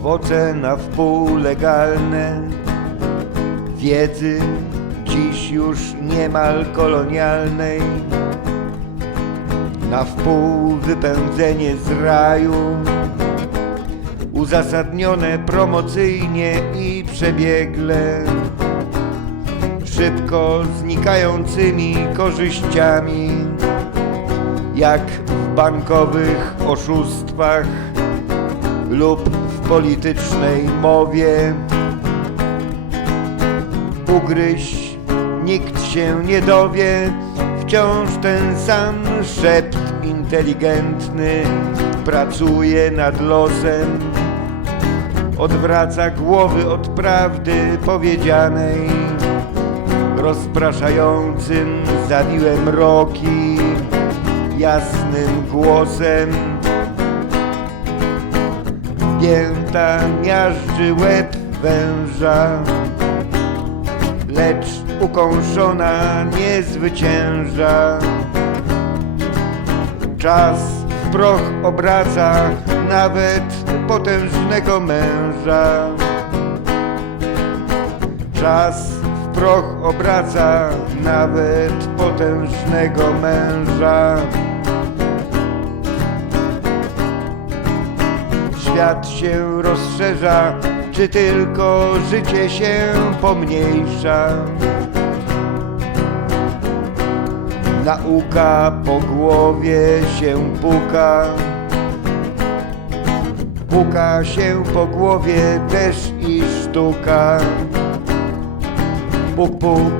Owoce na wpół legalne. Wiedzy dziś już niemal kolonialnej. Na wpół wypędzenie z raju. Uzasadnione promocyjnie i przebiegle. Szybko znikającymi korzyściami. Jak w bankowych oszustwach lub politycznej mowie. Ugryź, nikt się nie dowie, wciąż ten sam szept inteligentny pracuje nad losem. Odwraca głowy od prawdy powiedzianej, rozpraszającym zawiłe mroki, jasnym głosem. Pięta miażdży łeb węża, lecz ukąszona nie zwycięża. Czas w proch obraca nawet potężnego męża. Czas w proch obraca nawet potężnego męża. Świat się rozszerza, czy tylko życie się pomniejsza? Nauka po głowie się puka, puka się po głowie też i sztuka. Puk, puk,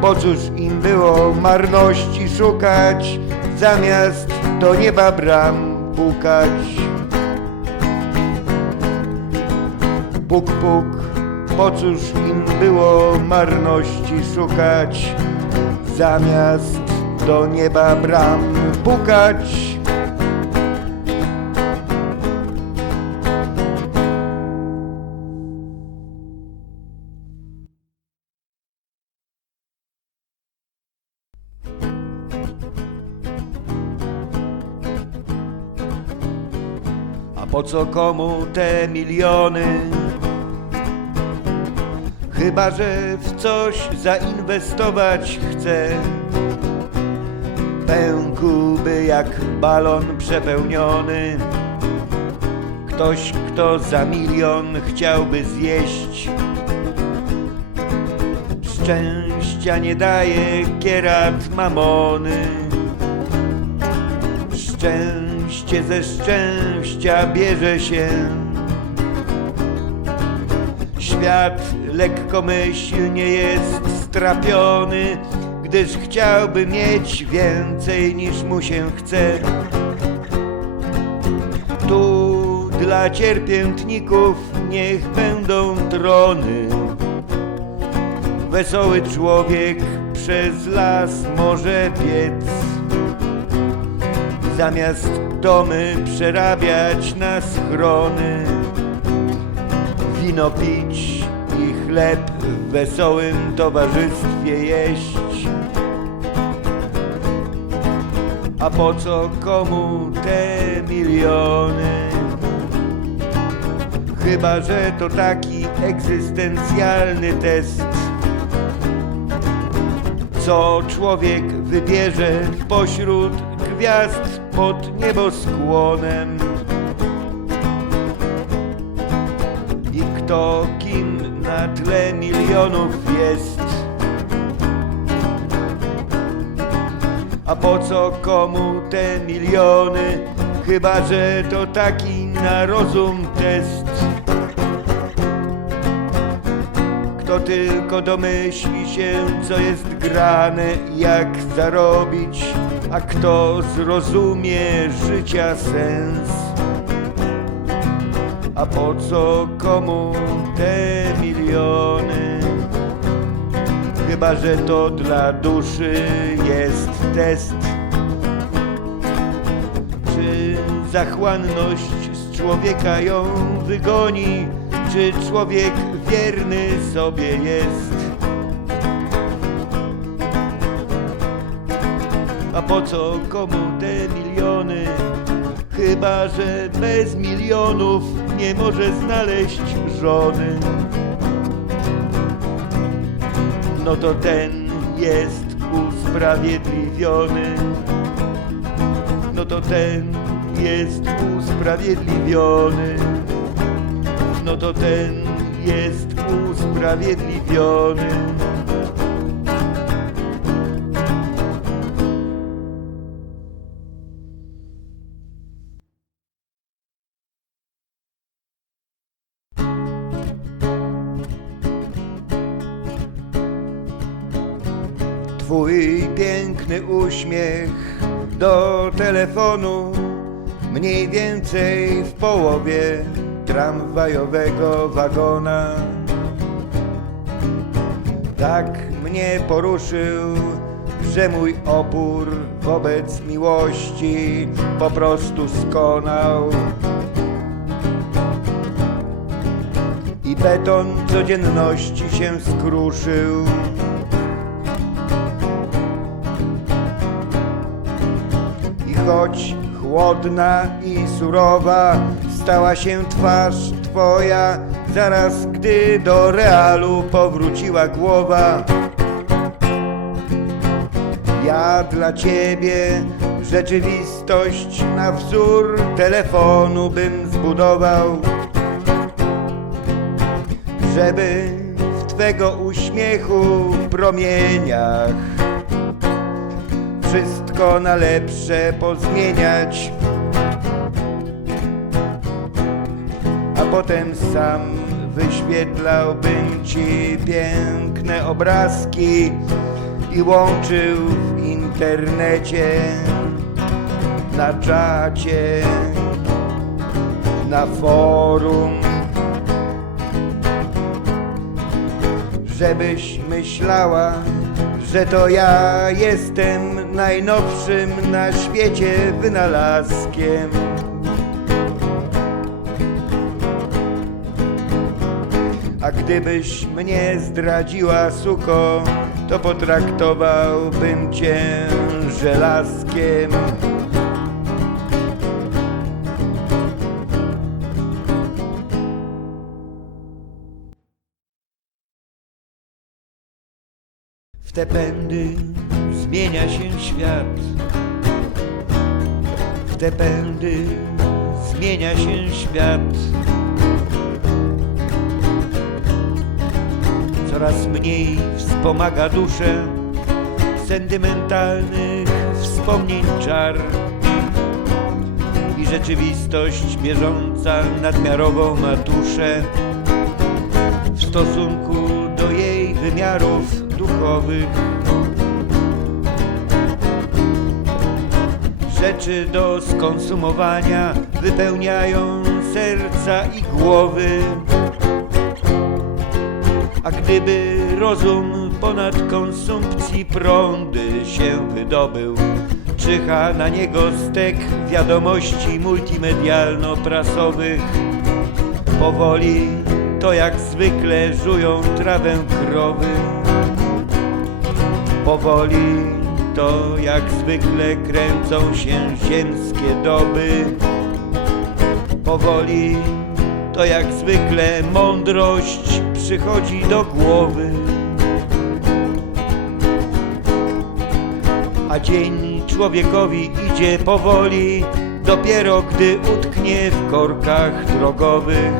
bo cóż im było marności szukać, zamiast do nieba bram pukać. Puk, puk, po cóż im było marności szukać, zamiast do nieba bram pukać. Co komu te miliony? Chyba, że w coś zainwestować chce. Pękłby jak balon przepełniony. Ktoś, kto za milion chciałby zjeść. Szczęścia nie daje kierat mamony. Szczęście ze szczęścia bierze się. Świat lekkomyślnie jest strapiony, gdyż chciałby mieć więcej niż mu się chce. Tu dla cierpiętników niech będą trony. Wesoły człowiek przez las może biec. Zamiast domy przerabiać na schrony wino pić i chleb w wesołym towarzystwie jeść. A po co komu te miliony? Chyba, że to taki egzystencjalny test. Co człowiek wybierze pośród gwiazd pod nieboskłonem. i kto kim na tle milionów jest. A po co komu te miliony, chyba że to taki na rozum test. Kto tylko domyśli się, co jest grane jak zarobić, a kto zrozumie życia sens. A po co komu te miliony? Chyba, że to dla duszy jest test. Czy zachłanność z człowieka ją wygoni? Czy człowiek wierny sobie jest? Po co komu te miliony? chyba że bez milionów nie może znaleźć żony. No to ten jest usprawiedliwiony. No to ten jest usprawiedliwiony. No to ten jest usprawiedliwiony. Twój piękny uśmiech do telefonu. Mniej więcej w połowie tramwajowego wagona. Tak mnie poruszył, że mój opór wobec miłości po prostu skonał. I beton codzienności się skruszył choć chłodna i surowa stała się twarz twoja, zaraz gdy do realu powróciła głowa. Ja dla ciebie rzeczywistość na wzór telefonu bym zbudował, żeby w twego uśmiechu promieniach wszystko na lepsze pozmieniać. A potem sam wyświetlałbym ci piękne obrazki i łączył w internecie, na czacie, na forum. żebyś myślała, że to ja jestem najnowszym na świecie wynalazkiem. A gdybyś mnie zdradziła, suko, to potraktowałbym cię żelazkiem. W zmienia się świat. W te pędy zmienia się świat. Coraz mniej wspomaga duszę sentymentalnych wspomnień czar i rzeczywistość bieżąca nadmiarową matuszę w stosunku do jej wymiarów duchowych. Rzeczy do skonsumowania wypełniają serca i głowy. A gdyby rozum ponad konsumpcji prądy się wydobył, czyha na niego stek wiadomości multimedialno-prasowych. Powoli to jak zwykle żują trawę krowy. Powoli to jak zwykle kręcą się ziemskie doby. Powoli to jak zwykle mądrość przychodzi do głowy. A dzień człowiekowi idzie powoli, dopiero gdy utknie w korkach drogowych.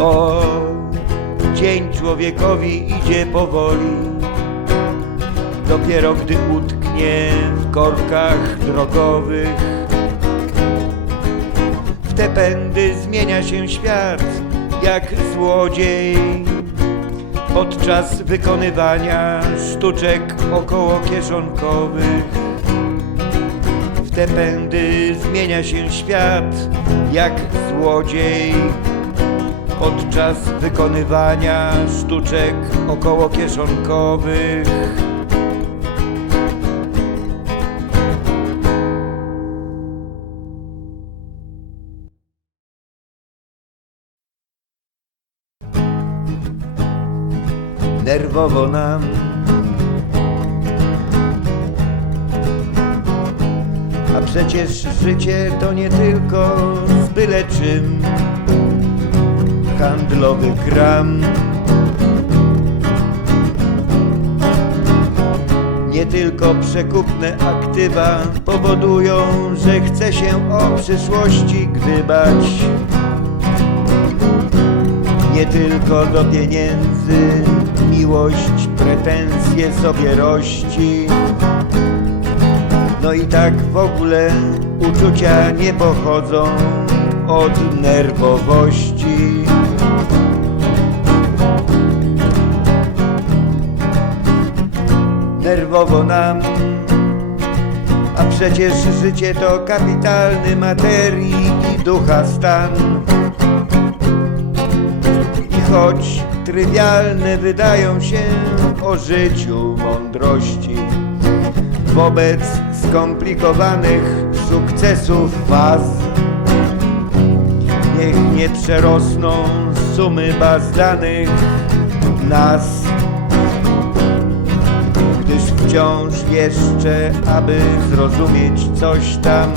O, dzień człowiekowi idzie powoli, dopiero gdy utknie w korkach drogowych. W te pędy zmienia się świat jak złodziej podczas wykonywania sztuczek około kieszonkowych. W te pędy zmienia się świat jak złodziej podczas wykonywania sztuczek około kieszonkowych. Nerwowo nam. A przecież życie to nie tylko z byle czym handlowy kram. Nie tylko przekupne aktywa powodują, że chce się o przyszłości gdybać. Nie tylko do pieniędzy miłość, pretensje sobie rości. No i tak w ogóle uczucia nie pochodzą od nerwowości. Nerwowo nam, a przecież życie to kapitalny materii i ducha stan. Choć trywialne wydają się o życiu mądrości, wobec skomplikowanych sukcesów faz, niech nie przerosną sumy baz danych nas, gdyż wciąż jeszcze, aby zrozumieć coś tam,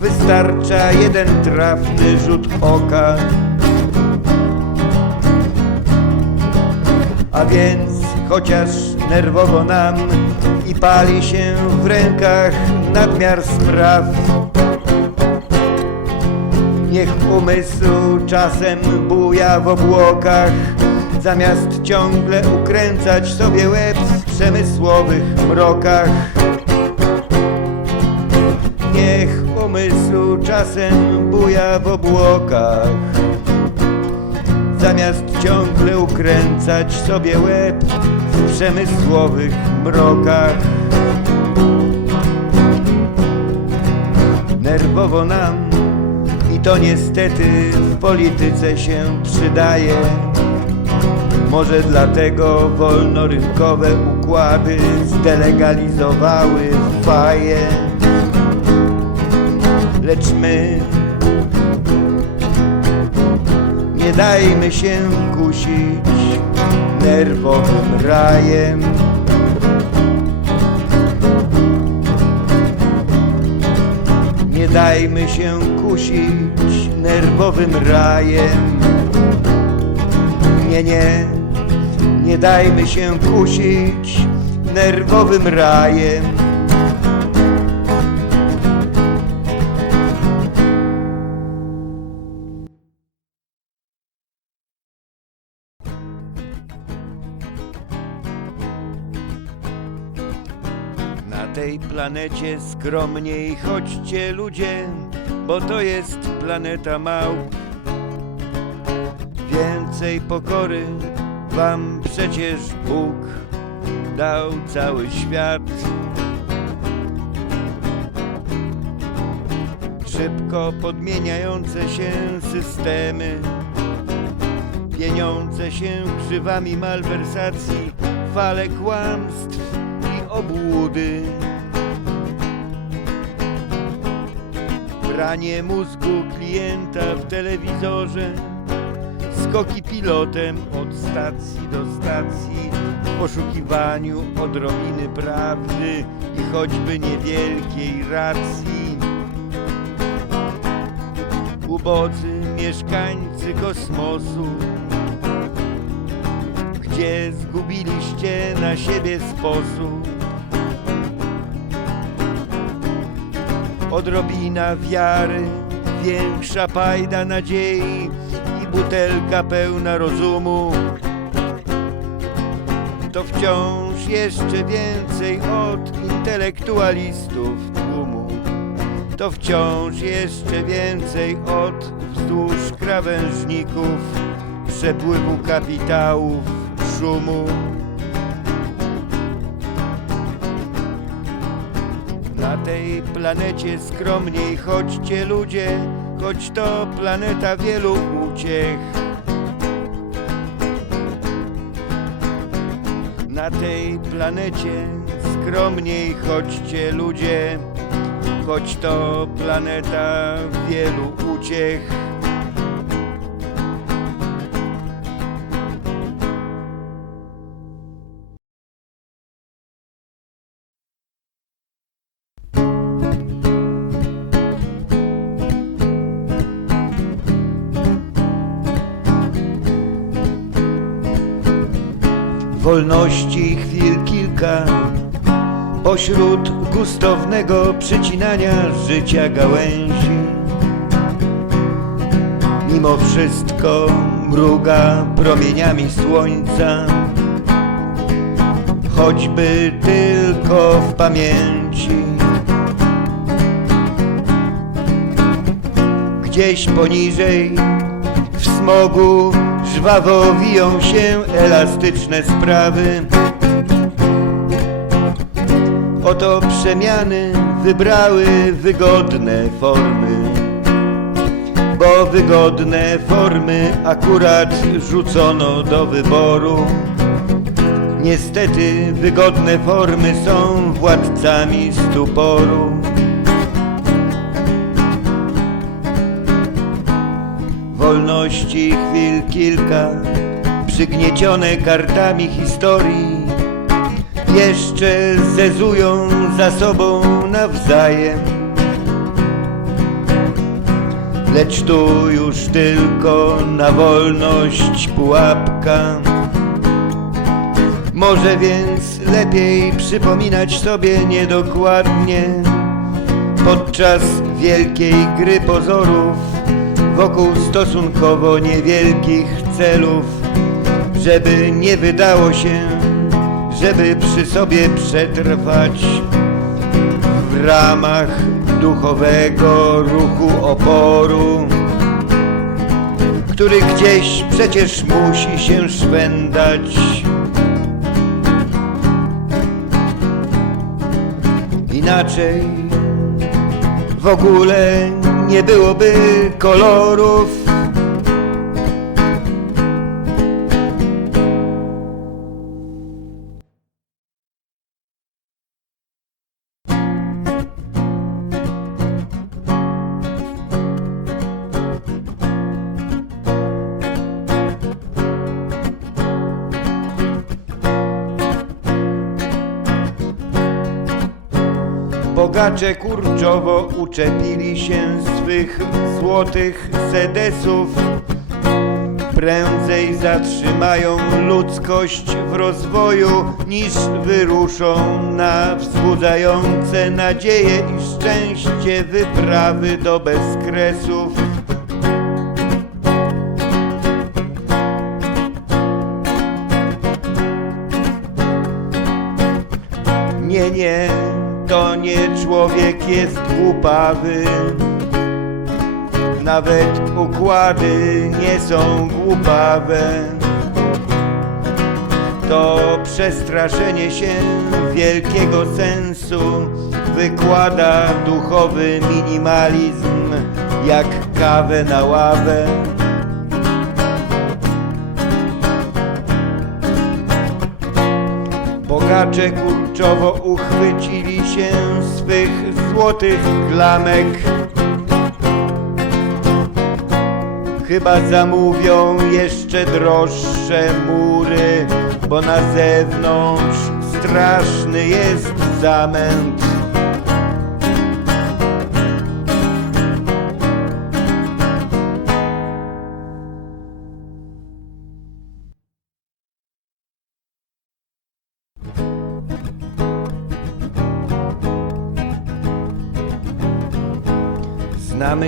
wystarcza jeden trafny rzut oka. A więc chociaż nerwowo nam i pali się w rękach nadmiar spraw, niech umysł czasem buja w obłokach, zamiast ciągle ukręcać sobie łeb w przemysłowych mrokach. Niech umysł czasem buja w obłokach, zamiast ciągle ukręcać sobie łeb w przemysłowych mrokach. Nerwowo nam i to niestety w polityce się przydaje. Może dlatego wolnorynkowe układy zdelegalizowały faję. Lecz my nie dajmy się kusić nerwowym rajem. Nie dajmy się kusić nerwowym rajem. Nie, nie, nie dajmy się kusić nerwowym rajem. Tej planecie skromniej chodźcie ludzie, bo to jest planeta małp. Więcej pokory wam przecież Bóg dał cały świat. Szybko podmieniające się systemy, pieniądze się krzywami malwersacji, fale kłamstw i obłudy. Branie mózgu klienta w telewizorze, skoki pilotem od stacji do stacji w poszukiwaniu odrobiny prawdy i choćby niewielkiej racji. Ubodzy mieszkańcy kosmosu, gdzie zgubiliście na siebie sposób. Odrobina wiary, większa pajda nadziei i butelka pełna rozumu. To wciąż jeszcze więcej od intelektualistów tłumu. To wciąż jeszcze więcej od wzdłuż krawężników, przepływu kapitałów, szumu. Na tej planecie skromniej chodźcie ludzie, choć to planeta wielu uciech. Na tej planecie skromniej chodźcie ludzie, choć to planeta wielu uciech. Wolności chwil kilka. Pośród gustownego przycinania życia gałęzi. Mimo wszystko mruga promieniami słońca. Choćby tylko w pamięci. Gdzieś poniżej w smogu żwawo wiją się elastyczne sprawy. Oto przemiany wybrały wygodne formy. Bo wygodne formy akurat rzucono do wyboru. Niestety wygodne formy są władcami stuporu Wolności chwil kilka Przygniecione kartami historii Jeszcze zezują za sobą nawzajem. Lecz tu już tylko na wolność pułapka. Może więc lepiej przypominać sobie niedokładnie Podczas wielkiej gry pozorów Wokół stosunkowo niewielkich celów Żeby nie wydało się, żeby przy sobie przetrwać. W ramach duchowego ruchu oporu Który gdzieś przecież musi się szwendać. Inaczej w ogóle nie byłoby kolorów. Bogacze uczepili się swych złotych sedesów. Prędzej zatrzymają ludzkość w rozwoju, niż wyruszą na wzbudzające nadzieję i szczęście wyprawy do bezkresów. Nie, nie, to nie człowiek jest głupawy. Nawet układy nie są głupawe. To przestraszenie się wielkiego sensu wykłada duchowy minimalizm jak kawę na ławę. Bogacze uchwycili się swych złotych klamek. Chyba zamówią jeszcze droższe mury, bo na zewnątrz straszny jest zamęt.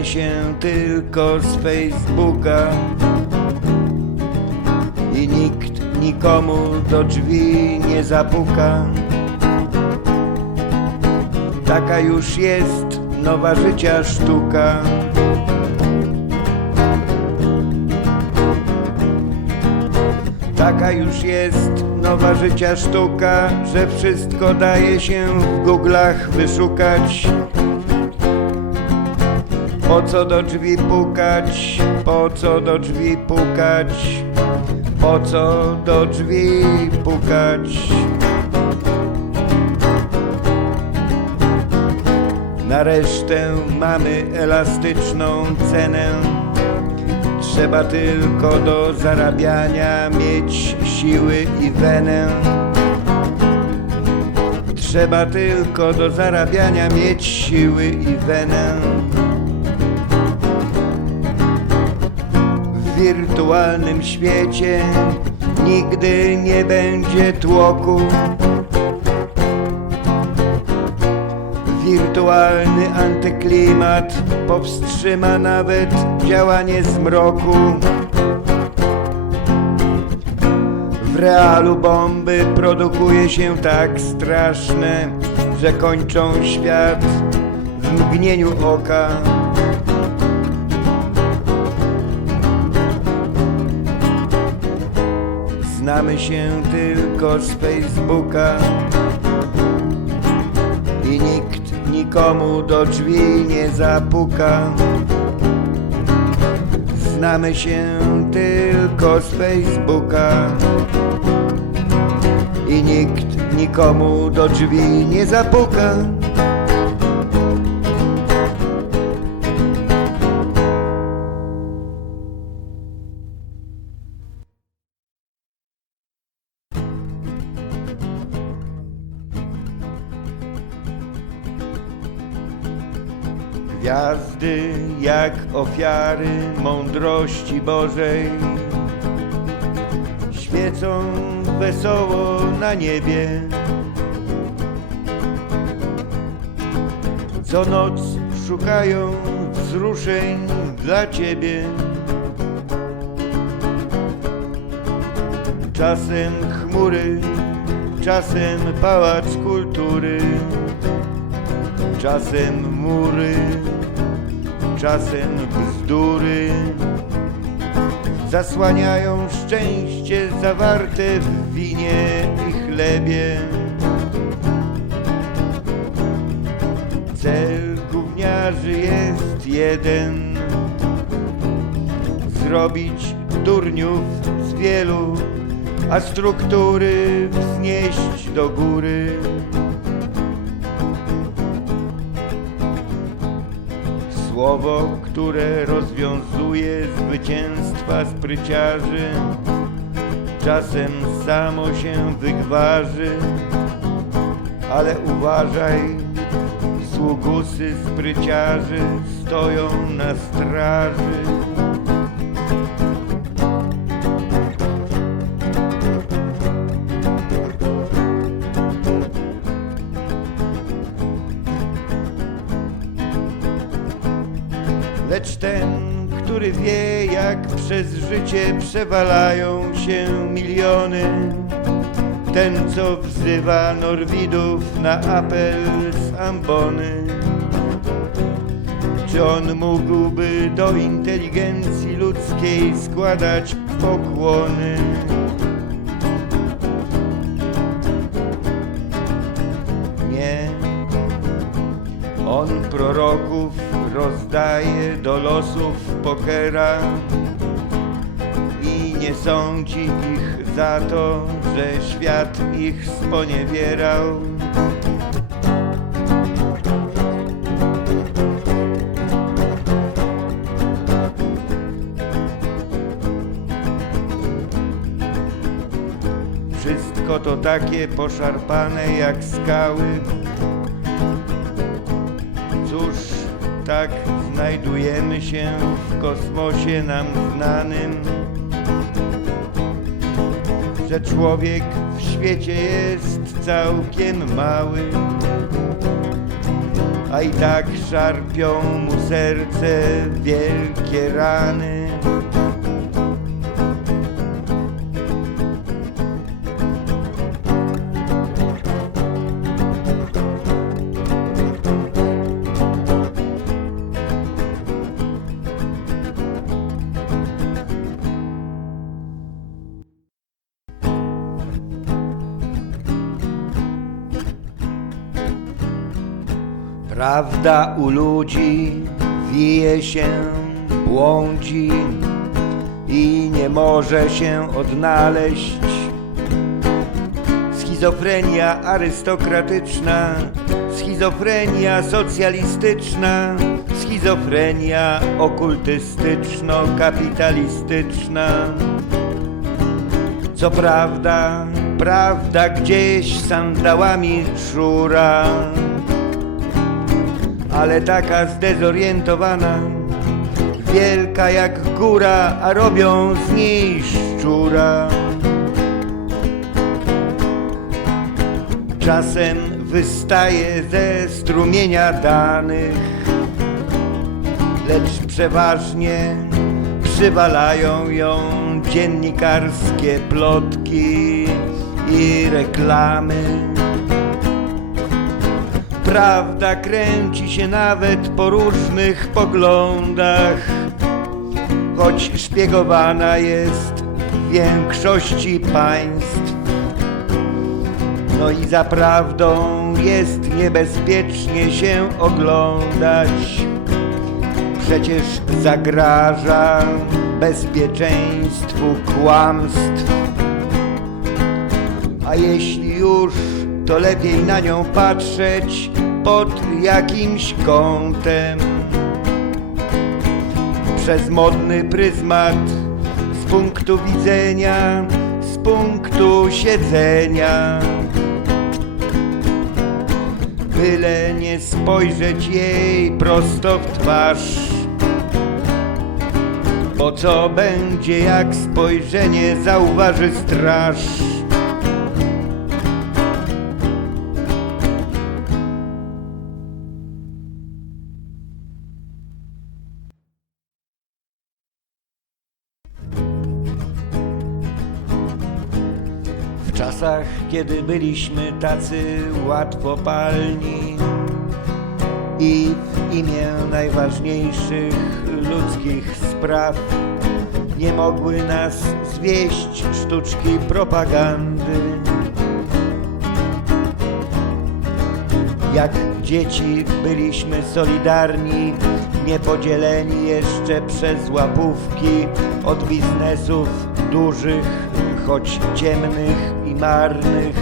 Znamy się tylko z Facebooka i nikt nikomu do drzwi nie zapuka. Taka już jest nowa życia sztuka. Taka już jest nowa życia sztuka, że wszystko daje się w Google'ach wyszukać. Po co do drzwi pukać? Po co do drzwi pukać? Po co do drzwi pukać? Na resztę mamy elastyczną cenę. Trzeba tylko do zarabiania mieć siły i wenę. Trzeba tylko do zarabiania mieć siły i wenę. Wirtualnym świecie nigdy nie będzie tłoku. Wirtualny antyklimat powstrzyma nawet działanie zmroku. W realu bomby produkuje się tak straszne, że kończą świat w mgnieniu oka. Znamy się tylko z Facebooka i nikt nikomu do drzwi nie zapuka. Znamy się tylko z Facebooka i nikt nikomu do drzwi nie zapuka. Jak ofiary mądrości Bożej świecą wesoło na niebie. Co noc szukają wzruszeń dla Ciebie. Czasem chmury, czasem pałac kultury, czasem mury, czasem bzdury zasłaniają szczęście zawarte w winie i chlebie. Cel gówniarzy jest jeden zrobić durniów z wielu, a struktury wznieść do góry. Słowo, które rozwiązuje zwycięstwa spryciarzy, czasem samo się wygwarzy, ale uważaj, sługusy spryciarzy stoją na straży. Wie, jak przez życie przewalają się miliony, ten, co wzywa Norwidów na apel z ambony, czy on mógłby do inteligencji ludzkiej składać pokłony? Nie. On proroków rozdaje do losów pokera i nie sądzi ich za to, że świat ich sponiewierał. Wszystko to takie poszarpane jak skały, tak znajdujemy się w kosmosie nam znanym, że człowiek w świecie jest całkiem mały, a i tak szarpią mu serce wielkie rany. Prawda u ludzi wije się, błądzi i nie może się odnaleźć. Schizofrenia arystokratyczna, schizofrenia socjalistyczna, schizofrenia okultystyczno-kapitalistyczna. Co prawda, prawda gdzieś sandałami szura, ale taka zdezorientowana. Wielka jak góra, a robią z niej szczura. Czasem wystaje ze strumienia danych Lecz przeważnie przywalają ją dziennikarskie plotki i reklamy. Prawda kręci się nawet po różnych poglądach, choć szpiegowana jest w większości państw. No i za prawdą jest niebezpiecznie się oglądać. Przecież zagraża bezpieczeństwu kłamstw. A jeśli już, to lepiej na nią patrzeć pod jakimś kątem. Przez modny pryzmat, z punktu widzenia, z punktu siedzenia. Byle nie spojrzeć jej prosto w twarz. Bo co będzie, jak spojrzenie zauważy straż? Kiedy byliśmy tacy łatwopalni i w imię najważniejszych ludzkich spraw nie mogły nas zwieść sztuczki propagandy. Jak dzieci byliśmy solidarni, niepodzieleni jeszcze przez łapówki od biznesów dużych, choć ciemnych marnych,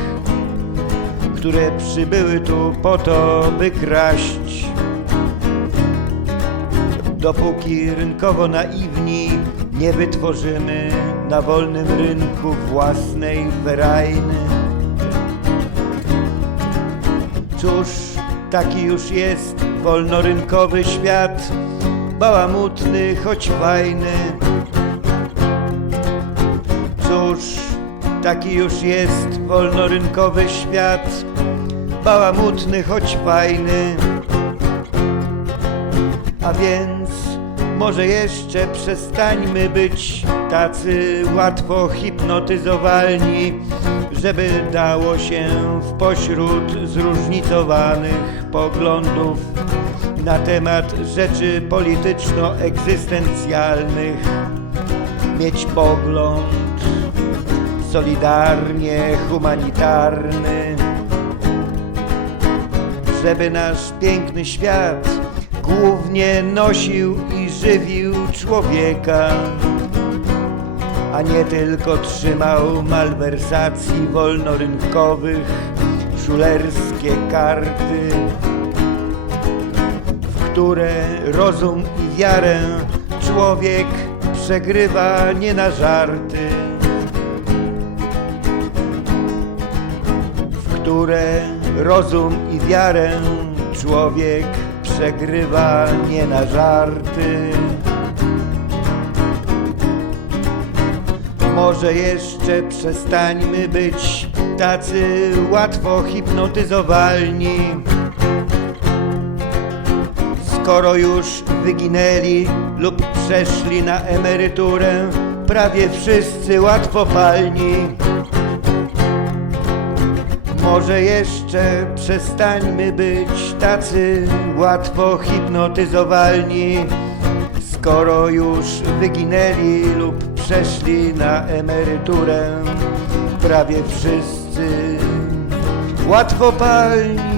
które przybyły tu po to, by kraść. Dopóki rynkowo naiwni nie wytworzymy na wolnym rynku własnej ferajny. Cóż, taki już jest wolnorynkowy świat, bałamutny, choć fajny. Cóż, taki już jest wolnorynkowy świat, bałamutny, choć fajny. A więc może jeszcze przestańmy być tacy łatwo hipnotyzowalni, żeby dało się w pośród zróżnicowanych poglądów na temat rzeczy polityczno-egzystencjalnych mieć pogląd solidarnie humanitarny, żeby nasz piękny świat głównie nosił i żywił człowieka, a nie tylko trzymał malwersacji wolnorynkowych, szulerskie karty, w które rozum i wiarę człowiek przegrywa nie na żarty. Które rozum i wiarę człowiek przegrywa nie na żarty. Może jeszcze przestańmy być tacy łatwo hipnotyzowalni. Skoro już wyginęli lub przeszli na emeryturę prawie wszyscy łatwopalni. Może jeszcze przestańmy być tacy łatwo hipnotyzowalni, skoro już wyginęli lub przeszli na emeryturę prawie wszyscy łatwopalni.